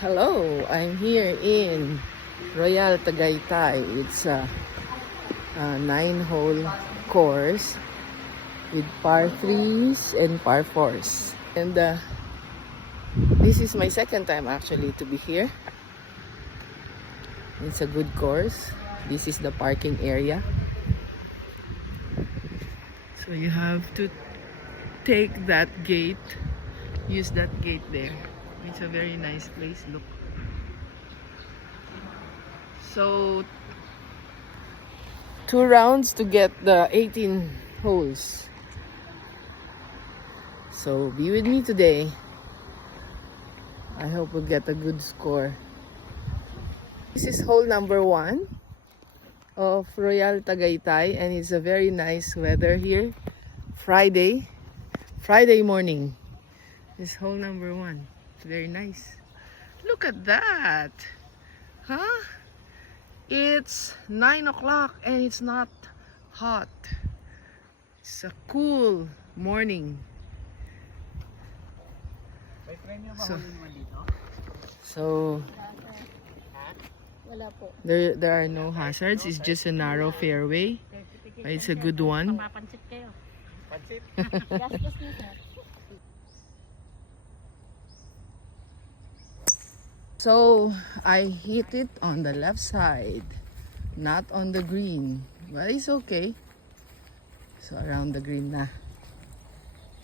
Hello, I'm here in Royal Tagaytay. It's a 9-hole course with par 3s and par 4s. And this is my second time actually to be here. It's a good course. This is the parking area. So you have to take that gate, use that gate there. It's a very nice place, look. So 2 rounds to get the 18 holes. So be with me today. I hope we'll get a good score. This is hole number 1 of Royal Tagaytay, and it's a very nice weather here. Friday morning. This hole number 1. It's very nice. Look at that. Huh? It's 9 o'clock and it's not hot. It's a cool morning. So there are no hazards. It's just a narrow fairway. But it's a good one. So I hit it on the left side, not on the green, but it's okay. So around the green na.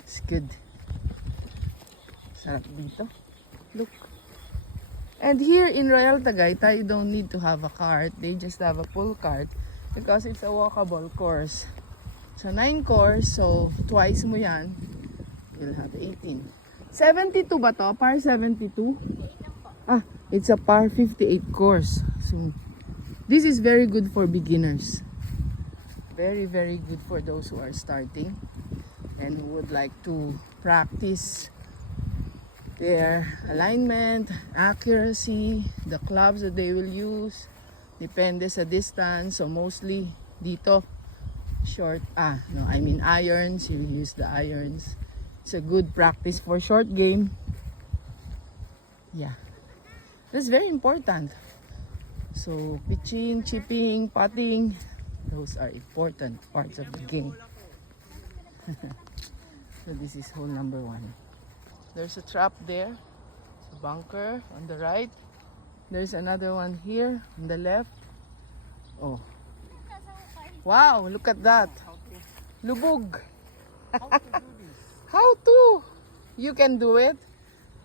It's good. Sarap dito. Look. And here in Royal Tagaytay, you don't need to have a cart. They just have a pull cart because it's a walkable course. So 9 course, so twice mo yan, you'll have 18. 72 ba to? Par 72? Ah, it's a par 58 course. So this is very good for beginners. Very, very good for those who are starting and would like to practice their alignment, accuracy, the clubs that they will use. Depende sa distance. So mostly dito short, irons. You use the irons. It's a good practice for short game. Yeah. That's very important. So pitching, chipping, putting, those are important parts of the game. So this is hole number 1. There's a trap there. It's a bunker on the right. There's another one here on the left. Oh. Wow, look at that. Lubog. How to? You can do it.